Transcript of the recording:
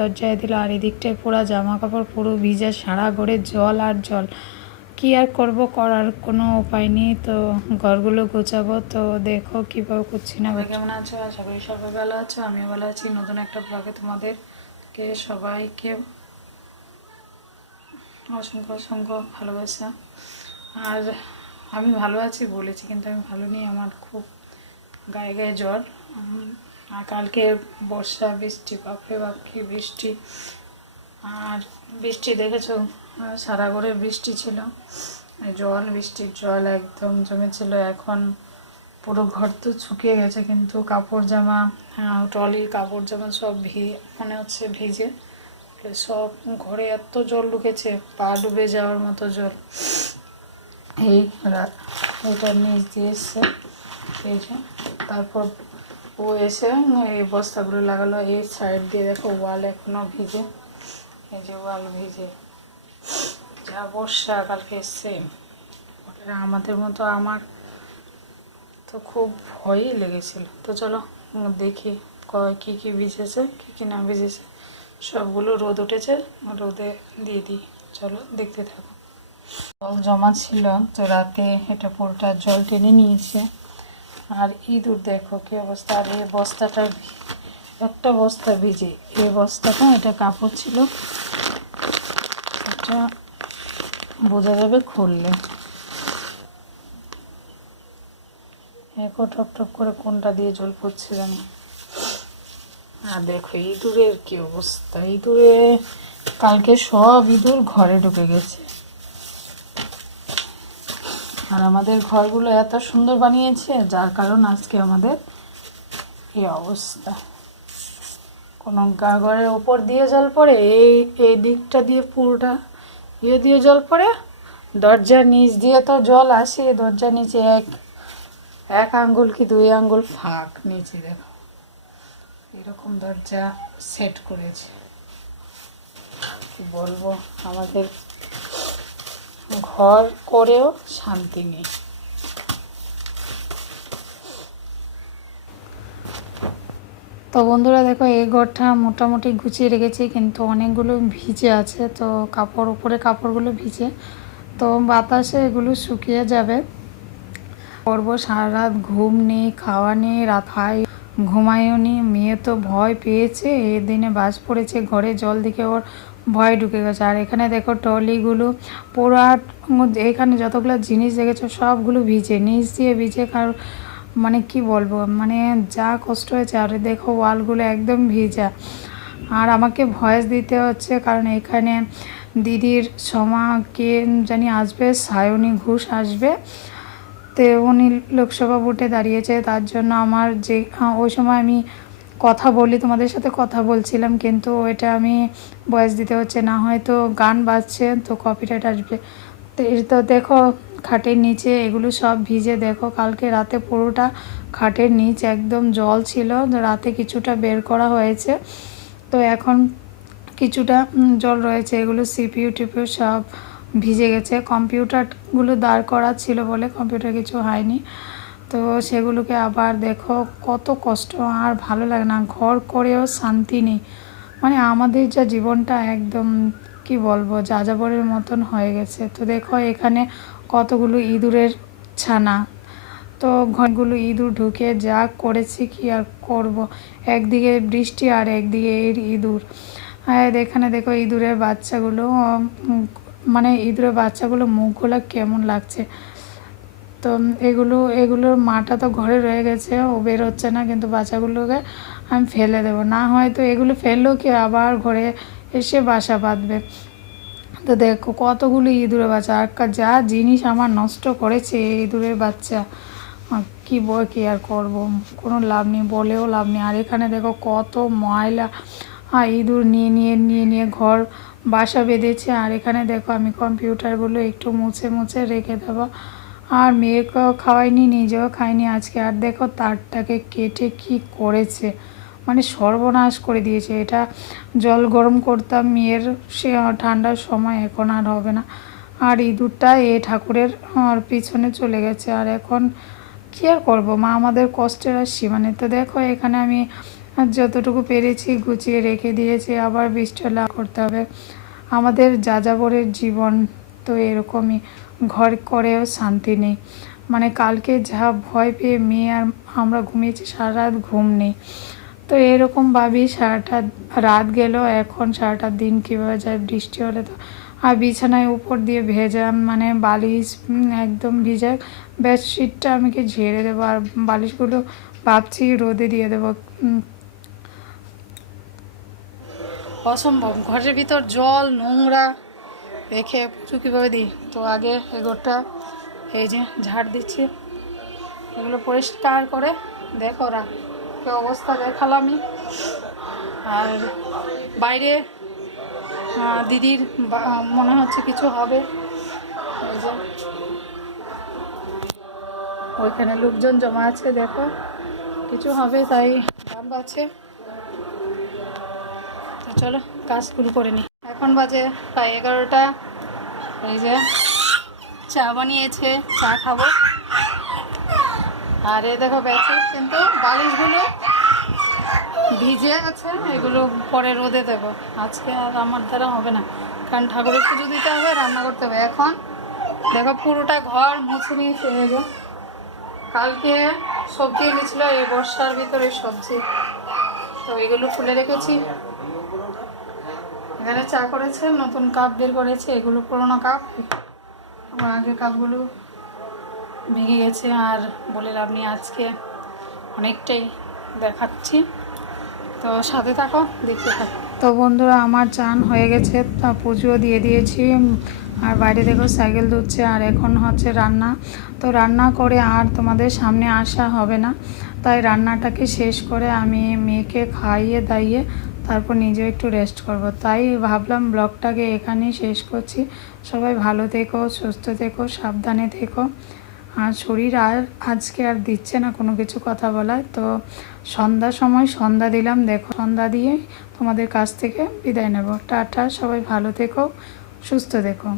দরজায় দিল আর এদিকটায় পুরো জামা কাপড় পুরো ভিজে সারা ঘরে জল আর জল। কি আর করব করার কোনো উপায় নেই তো। ঘরগুলো গোছাবো তো দেখো কীভাবে করছি না কেমন আছো? আশা করি সবাই ভালো আছো আমিও ভালো আছি। নতুন একটা ব্লগে তোমাদেরকে সবাইকে অসংখ্য অসংখ্য ভালোবাসা। আর আমি ভালো আছি বলেছি কিন্তু আমি ভালো নেই আমার খুব গায়ে গায়ে জ্বর। আর কালকে বর্ষা, বৃষ্টি, বাপরে বাপ কি বৃষ্টি। আর বৃষ্টি দেখেছ? সারা ঘরে বৃষ্টি ছিল। জল, বৃষ্টির জল একদম জমেছিল। এখন পুরো ঘর তো শুকিয়ে গেছে, কিন্তু কাপড় জামা ট্রলি কাপড় জামা সব ভি, মনে হচ্ছে ভিজে। সব ঘরে এত জল ঢুকেছে, পা ডুবে যাওয়ার মতো জল। এই রা- এটার নিচ দিয়ে এসছে এই তারপর ও এসে এই বস্তাগুলো লাগালো, এই সাইড দিয়ে দেখো ওয়াল এখনও ভিজে। এই যে ওয়াল ভিজে। যা বর্ষা, কালকে এসছে। আমাদের মতো আমার তো খুব ভয়ই লেগেছিল। তো চলো দেখি কয়, কী কী ভিজেছে, কী কী না ভিজেছে। সবগুলো রোদ উঠেছে, রোদে দিয়ে দিই। চলো, দেখতে থাকো। জল জমা ছিল, তো রাতে এটা পুরোটা জল টেনে নিয়েছে। আর ইঁদুর দেখো কি অবস্থা। আর এই বস্তাটা একটা বস্তা ভিজে। এই বস্তাটা, এটা কাপড় ছিল। এটা বোঝা যাবে খুললে। একো টপ টপ করে কোনটা দিয়ে জল পড়ছে জানি। আর দেখো, ইঁদুরের কি অবস্থা। ইঁদুরে, কালকে সব ইঁদুর ঘরে ঢুকে গেছে। আর আমাদের ঘরগুলো এত সুন্দর বানিয়েছে, যার কারণ আজকে আমাদের এই অবস্থা। কোনো ঘরের ওপর দিয়ে জল পড়ে, এই এই দিকটা দিয়ে পুরোটা ইয়ে দিয়ে জল পড়ে, দরজার নিচ দিয়ে তো জল আসে, দরজার নিচে এক এক আঙ্গুল কি দুই আঙ্গুল ফাঁক নিচে, দেখো। এরকম দরজা সেট করেছে। কি বলব? আমাদের ঘর করেও শান্তি নেই। তো বন্ধুরা দেখো, এই ঘরটা মোটামুটি গুছিয়ে রেখেছি, কিন্তু অনেকগুলো ভিজে আছে, তো কাপড়, উপরে কাপড়গুলো ভিজে। তো বাতাসে এগুলো শুকিয়ে যাবে। করব সারা রাত ঘুম নেই, খাওয়া নেই, রাত হাই ঘুমায়ও নি, মেয়ে তো ভয় পেয়েছে এ দিনে বাস পড়েছে, ঘরে জল দিকে ওর ভয় ঢুকে গেছে। আর এখানে দেখো ট্রলিগুলো পুরো এখানে যতগুলো জিনিস দেখেছ সবগুলো ভিজে, নিচ দিয়ে ভিজে কারণ মানে কি বলব মানে যা কষ্ট হয়েছে। আর দেখো ওয়ালগুলো একদম ভিজা। আর আমাকে ভয়েস দিতে হচ্ছে কারণ এখানে দিদির সমা কে জানি আসবে, সায়নী ঘুষ আসবে। তো উনি লোকসভা ভোটে দাঁড়িয়েছে, তার জন্য আমার যে ওই সময় আমি কথা বলি, তোমাদের সাথে কথা বলছিলাম, কিন্তু ওইটা আমি বয়স দিতে হচ্ছে না, হয়তো গান বাজছে, তো কপিরাইট আসবে। তো তো দেখো, খাটের নিচে এগুলো সব ভিজে, দেখো, কালকে রাতে পুরোটা খাটের নিচ একদম জল ছিল রাতে কিছুটা বের করা হয়েছে। তো এখন কিছুটা জল রয়েছে, এগুলো সিপিইউ টিপিউ সব ভিজে গেছে। কম্পিউটারগুলো দাঁড় করা ছিল বলে কম্পিউটার কিছু হয়নি। তো সেগুলোকে আবার দেখো, কত কষ্ট, আর ভালো লাগে না। ঘর করেও শান্তি নেই। মানে আমাদের যা জীবনটা একদম, কি বলব, যাযাবরের মতন হয়ে গেছে। তো দেখো, এখানে কতগুলো ইঁদুরের ছানা। তো ঘরগুলো ইঁদুর ঢুকে যা করেছি কি আর করব? একদিকে বৃষ্টি আর একদিকে এর ইঁদুর। এখানে দেখো, ইঁদুরের বাচ্চাগুলো মানে ইঁদুরের বাচ্চাগুলো মুখগুলো কেমন লাগছে। তো এগুলো, এগুলোর মাটা তো ঘরে রয়ে গেছে, ও বের হচ্ছে না, কিন্তু বাচ্চাগুলোকে আমি ফেলে দেবো। না হয়তো এগুলো ফেললেও কি, আবার ঘরে এসে বাসা বাঁধবে। তো দেখো কতগুলো ইঁদুরের বাচ্চা, আর যা জিনিস আমার নষ্ট করেছে ইঁদুরের বাচ্চা কি বই কি আর করব? কোনো লাভ নেই, বলেও লাভ নেই। আর এখানে দেখো কত ময়লা ইঁদুর নিয়ে নিয়ে নিয়ে নিয়ে ঘর বাসা বেঁধেছে। আর এখানে দেখো আমি কম্পিউটারগুলো একটু মুছে মুছে রেখে দেবো। আর মেয়েকেও খাওয়াইনি, নিজেও খাইনি। আজকে আর দেখো তারটাকে কেটে কি করেছে। মানে সর্বনাশ করে দিয়েছে। এটা জল গরম করতাম, মেয়ের সে ঠান্ডার সময় এখন আর হবে না। আর ইঁদুরটা এ ঠাকুরের আর পিছনে চলে গেছে। আর এখন কী আর করব? মা আমাদের কষ্টের আর সীমা নেই তো দেখো, এখানে আমি যতটুকু পেরেছি গুছিয়ে রেখে দিয়েছি। আবার বৃষ্টি লাভ করতে হবে। আমাদের যাযাবরের জীবন তো এরকমই। ঘর করেও শান্তি নেই। মানে কালকে যা ভয় পেয়ে মেয়ে আর আমরা ঘুমিয়েছি সারা রাত ঘুম নেই। তো এরকম ভাবি সারাটা রাত গেল, এখন সারাটা দিন কীভাবে যায় বৃষ্টি হলে তো। আর বিছানায় উপর দিয়ে ভেজা মানে বালিশ একদম ভিজা বেডশিটটা আমি কি ঝেড়ে দেবো আর বালিশগুলো ভাবছি রোদে দিয়ে দেবো। অসম্ভব। ঘরের ভিতর জল, নোংরা। রেখে পুজো কীভাবে দিই। তো আগে এগোটা এই যে ঝাড় দিচ্ছি। এগুলো পরিষ্কার করে দেখো ওরা কি অবস্থা দেখালামই আর বাইরে দিদির মনে হচ্ছে কিছু হবে। ওইখানে লোকজন জমা আছে, দেখো। কিছু হবে তাই দাম আছে তো কাজ শুরু করে নি। এখন বাজে প্রায় এগারোটা। এই যে চা বানিয়েছে, চা খাব। আর এই দেখো ব্যাচে কিন্তু বালিশগুলো ভিজে আছে, এগুলো পরে রোদে দেবো। আজকে আর আমার দ্বারা হবে না, কারণ ঠাকুরের পুজো দিতে হবে, রান্না করতে হবে। এখন দেখো পুরোটা ঘর মুছে নিয়েছে, এই যে। কালকে সবজি এনেছিল, এই বর্ষার ভিতরে সবজি। তো এগুলো খুলে রেখেছি। এখানে চা করেছে, নতুন কাপ বের করেছে, এগুলো পুরোনো কাপ। আমার আগের কাপগুলো ভেঙে গেছে আর বলে লাভ নেই, আজকে অনেকটাই দেখাচ্ছি। তো সাথে থাকো, দেখতে থাকো। তো বন্ধুরা, আমার চান হয়ে গেছে, তা পুজো দিয়ে দিয়েছি। আর বাইরে দেখো সাইকেল ধুচ্ছে আর এখন হচ্ছে রান্না। তো রান্না করে আর তোমাদের সামনে আসা হবে না। তাই রান্নাটাকে শেষ করে আমি মেয়েকে খাইয়ে দাইয়ে তারপর নিজেও একটু রেস্ট করব। তাই ভাবলাম ব্লগটাকে এখানেই শেষ করছি। সবাই ভালো থেকো, সুস্থ থেকো, সাবধানে থেকো। আর শরীর আর আজকে আর দিচ্ছে না কোনো কিছু কথা বলার। তো সন্ধ্যার সময় সন্ধ্যা দিলাম, দেখো সন্ধ্যা দিয়ে তোমাদের কাছ থেকে বিদায় নেব। টাটা, সবাই ভালো থেকো, সুস্থ থেকো।